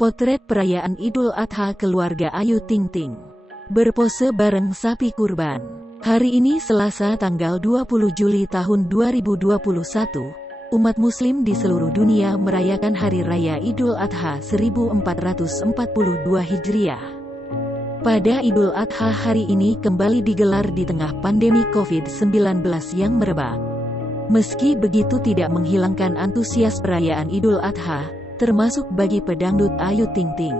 Potret perayaan Idul Adha keluarga Ayu Ting Ting. Berpose bareng sapi kurban. Hari ini Selasa tanggal 20 Juli tahun 2021, umat muslim di seluruh dunia merayakan Hari Raya Idul Adha 1442 Hijriah. Pada Idul Adha hari ini kembali digelar di tengah pandemi COVID-19 yang merebak. Meski begitu tidak menghilangkan antusias perayaan Idul Adha, termasuk bagi pedangdut Ayu Ting Ting.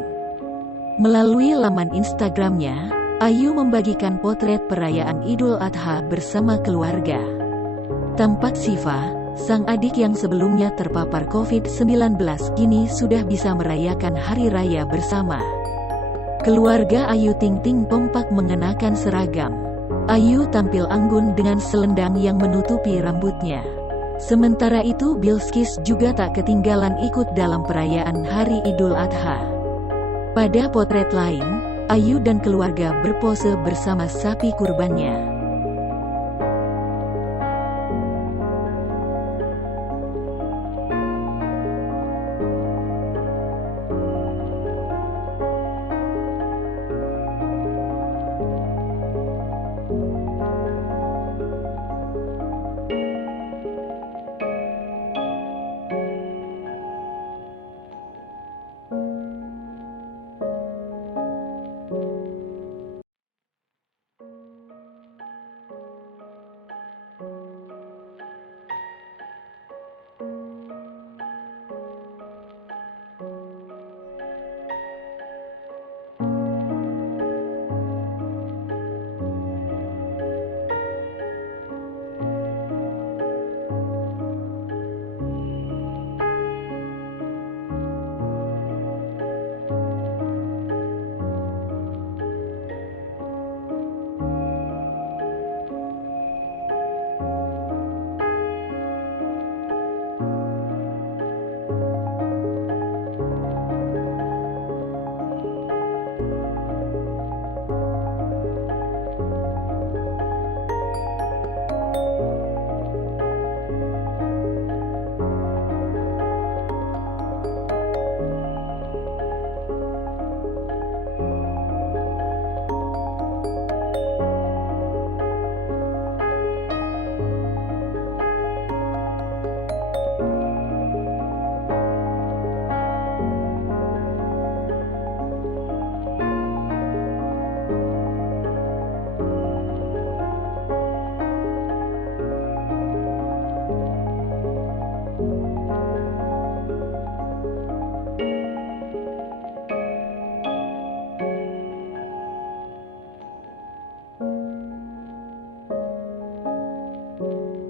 Melalui laman Instagramnya, Ayu membagikan potret perayaan Idul Adha bersama keluarga. Tampak Siva, sang adik yang sebelumnya terpapar COVID-19 kini sudah bisa merayakan Hari Raya bersama. Keluarga Ayu Ting Ting kompak mengenakan seragam. Ayu tampil anggun dengan selendang yang menutupi rambutnya. Sementara itu Bilqis juga tak ketinggalan ikut dalam perayaan Hari Idul Adha. Pada potret lain, Ayu dan keluarga berpose bersama sapi kurbannya.